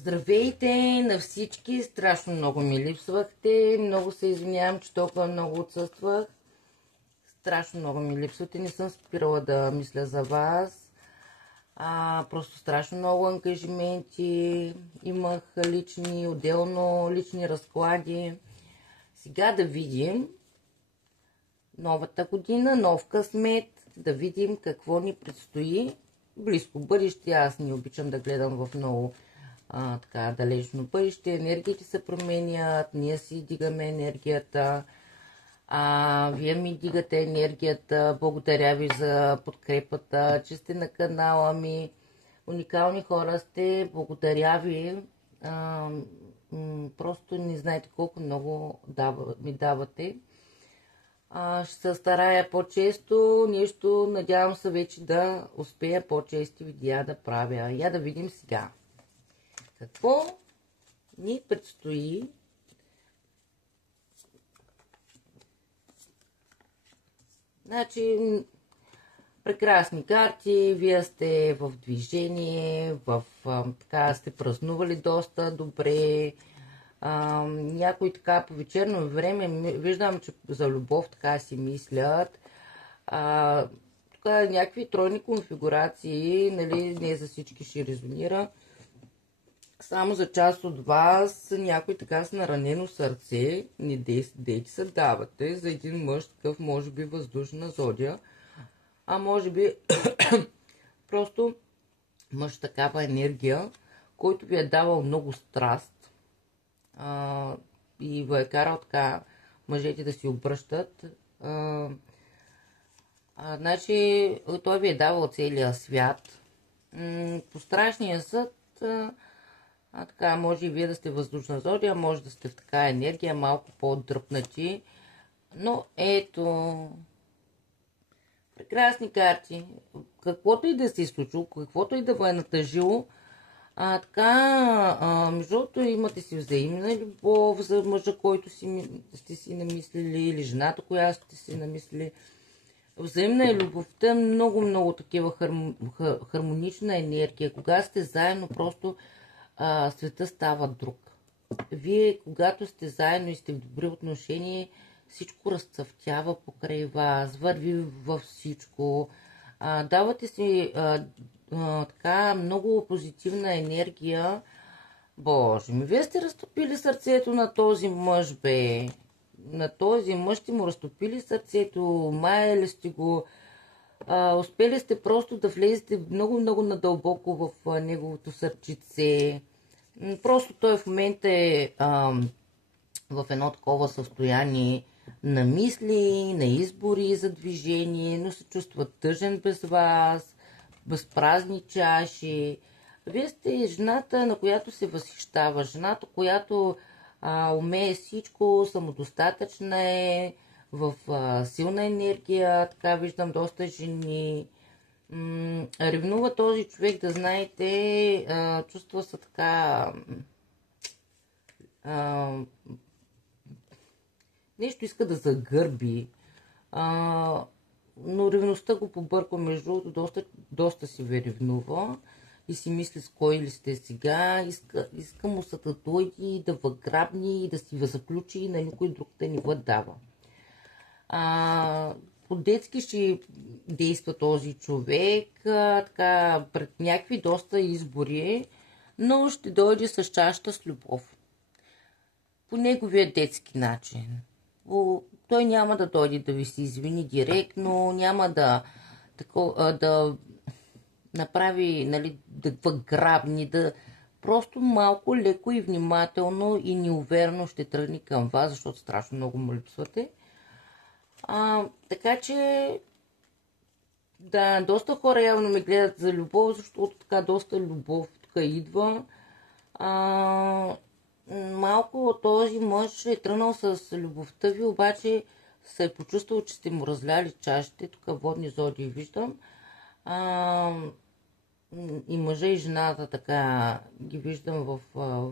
Здравейте на всички! Страшно много ми липсвахте. Много се извинявам, че толкова много отсъствах. Страшно много ми липсвате. Не съм спирала да мисля за вас. Просто страшно много ангажименти. Имах отделно лични разклади. Сега да видим новата година, нов късмет. Да видим какво ни предстои. Близко бъдеще. Аз не обичам да гледам в много така далечно бъдеще. Енергиите се променят, ние си дигаме енергията, вие ми дигате енергията. Благодаря ви за подкрепата, че сте на канала ми. Уникални хора сте, благодаря ви. Просто не знаете колко много ми давате. Ще се старая по-често, надявам се вече да успея по-чести видеа да правя. Я да видим сега. Какво ни предстои? Значи, прекрасни карти, вие сте в движение, така сте празнували доста добре. Някои така по вечерно време, виждам, че за любов така си мислят. Така някакви тройни конфигурации, нали, не за всички ще резонира. Само за част от вас, някой така с наранено сърце, не дейте се давате за един мъж, такъв може би въздушна зодия, може би просто мъж такава енергия, който ви е давал много страст и ви е карал така мъжете да си обръщат. Значи той ви е давал целия свят. По страшния съд, така, може и вие да сте въздушна зодия, може да сте в така енергия, малко по-дръпнати. Но ето, прекрасни карти. Каквото и да се е случило, каквото и да ви е натъжило, между другото имате си взаимна любов за мъжа, който сте си намислили, или жената, която сте си намислили. Взаимна е любовта, много такива хармонична енергия. Когато сте заедно, просто света става друг. Вие, когато сте заедно и сте в добри отношения, всичко разцъфтява покрай вас, върви във всичко. Давате си така много позитивна енергия. Боже ми, вие сте разтопили сърцето на този мъж, бе. На този мъж сте му разтопили сърцето, маяли сте го. Успели сте просто да влезете много надълбоко в неговото сърчице. Просто той в момента е в едно такова състояние на мисли, на избори за движение, но се чувства тъжен без вас, без празни чаши. Вие сте жената, на която се възхищава, жената, която умее всичко, самодостатъчна е, в силна енергия, така виждам доста жени. Ревнува този човек, да знаете, чувства се така, нещо иска да загърби, но ревността го побърква, между другото, доста си ви ревнува и си мисли с кой ли сте сега, иска му се да дойде и да въграбни и да си заключи и на никой друг да ни дава. По-детски ще действа този човек, така, пред някакви доста избори, но ще дойде с чашата с любов. По неговия детски начин. Той няма да дойде да ви се извини директно, няма да направи, нали, да грабни, просто малко, леко и внимателно и неуверено ще тръгне към вас, защото страшно много му липсвате. Така че, да, доста хора явно ме гледат за любов, защото така доста любов тук идва. Малко този мъж е тръгнал с любовта ви, обаче се е почувствал, че сте му разляли чашите. Тук водни зодии виждам. И мъжа и жената така ги виждам в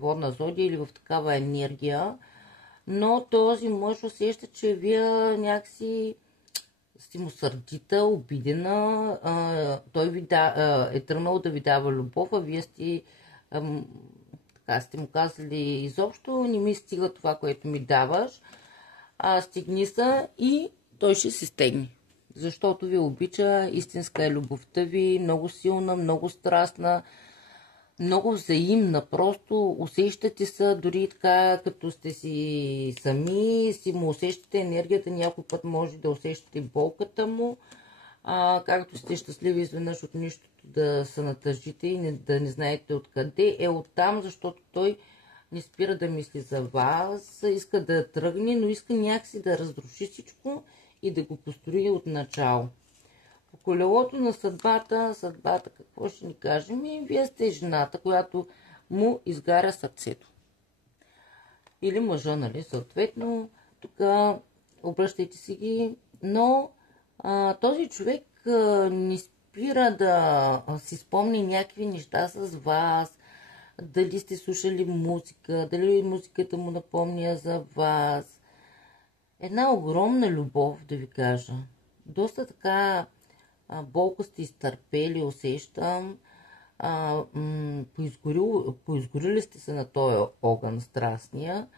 водна зодия или в такава енергия. Но този мъж усеща, че вие някакси сте му сърдита, обидена. Той е тръгнал да ви дава любов, а вие сте така сте му казали, изобщо не ми стига това, което ми даваш, стигни се и той ще се стегне. Защото ви обича, истинска е любовта ви, много силна, много страстна, много взаимна. Просто усещате се, дори така, като сте си сами, си му усещате енергията, някой път може да усещате болката му, както сте щастливи изведнъж от нищото да се натъжите и да не знаете откъде, е оттам, защото той не спира да мисли за вас, иска да тръгне, но иска някакси да разруши всичко и да го построи от начало. По колелото на съдбата какво ще ни кажем? Вие сте жената, която му изгаря сърцето. Или мъжа, нали, съответно. Тук обръщайте си ги, но този човек не спира да си спомни някакви неща с вас, дали сте слушали музика, дали музиката му напомня за вас. Една огромна любов, да ви кажа. Доста така болко сте изтърпели, усещам. Поизгорили сте се на този огън страстния.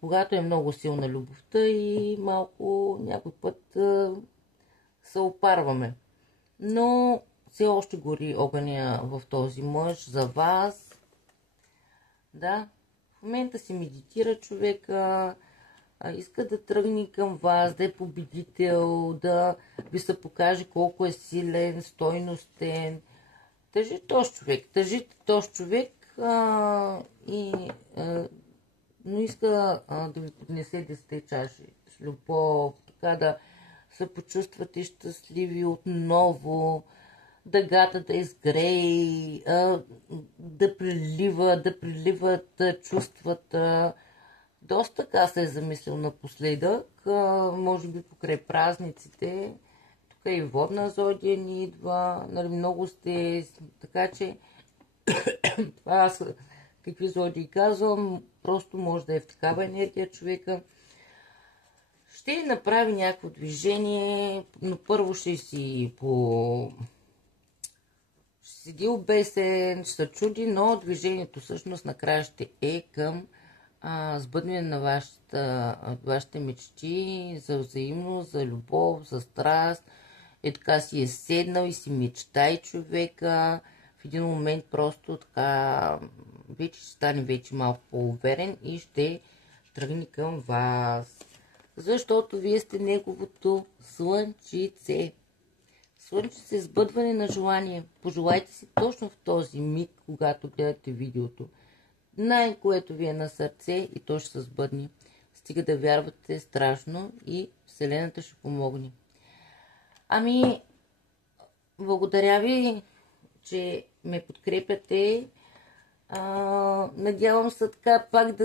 Когато е много силна любовта и малко някой път се опарваме. Но все още гори огъня в този мъж за вас. Да, в момента си медитира човека, иска да тръгне към вас, да е победител, да ви се покаже колко е силен, стойностен. Тъжи този човек, но иска да ви поднесе 10 чаши с любов, така да се почувствате щастливи отново, дъгата да изгрее, да приливат чувствата. Доста така се е замислил напоследък, може би покрай празниците. Тук и водна зодия ни идва, нали, много сте, така че това аз какви зодии казвам, просто може да е в такава енергия човека. Ще направи някакво движение, но първо ще си ще седи обесен, ще се чуди, но движението всъщност накрая ще е към сбъдване на вашите мечти за взаимност, за любов, за страст. Така си е седнал и си мечтай човека. В един момент просто така вече ще стане вече малко по-уверен и ще тръгне към вас. Защото вие сте неговото слънчице. Слънчице, сбъдване на желание. Пожелайте си точно в този миг, когато гледате видеото, което ви е на сърце и то ще се сбъдне. Стига да вярвате страшно и Вселената ще помогне. Благодаря ви, че ме подкрепяте. Надявам се така пак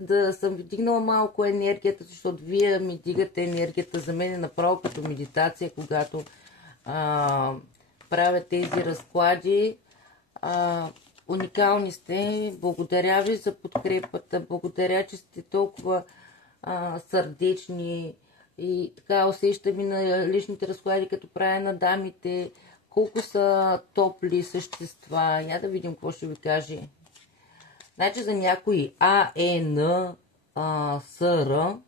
да съм ви дигнала малко енергията, защото вие ми дигате енергията. За мен е направо като медитация, когато правя тези разклади. Уникални сте. Благодаря ви за подкрепата. Благодаря, че сте толкова сърдечни и така усещам и на личните разклади, като правя на дамите. Колко са топли същества. Я да видим какво ще ви каже. Значи за някои АЕН, СР,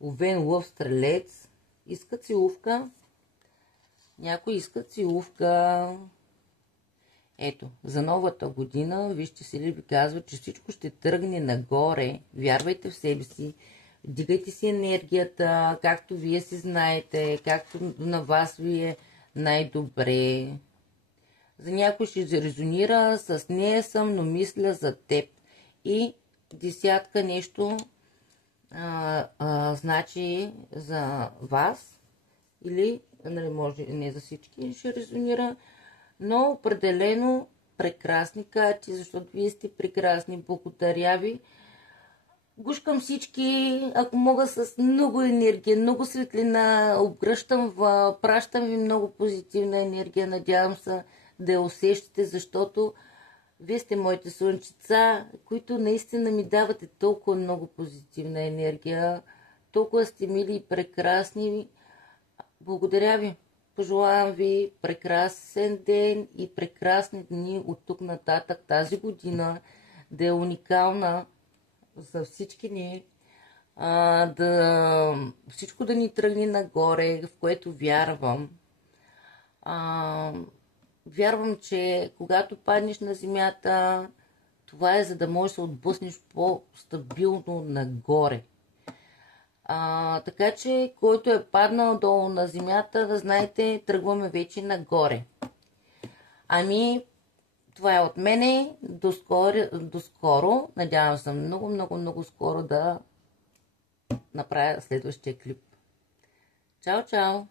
Овен, Лъв, Стрелец, искат целувка. Някои искат целувка. Ето, за новата година, вижте си ли ви казва, че всичко ще тръгне нагоре. Вярвайте в себе си, дигайте си енергията, както вие си знаете, както на вас ви е най-добре. За някой ще резонира, с нея съм, но мисля за теб. И десятка нещо значи за вас, или, нали, може не за всички ще резонира, но определено прекрасни карти, защото вие сте прекрасни. Благодаря ви. Гушкам всички, ако мога, с много енергия, много светлина, обгръщам, пращам ви много позитивна енергия. Надявам се да я усещате, защото вие сте моите слънчица, които наистина ми давате толкова много позитивна енергия. Толкова сте мили и прекрасни. Благодаря ви. Пожелавам ви прекрасен ден и прекрасни дни от тук нататък. Тази година да е уникална за всички ни, всичко да ни тръгне нагоре, в което вярвам. Вярвам, че когато паднеш на земята, това е за да можеш да се отблъснеш по-стабилно нагоре. Така че, който е паднал долу на земята, да знаете, тръгваме вече нагоре. Ами, това е от мене. До скоро. Надявам се много, много, много скоро да направя следващия клип. Чао, чао!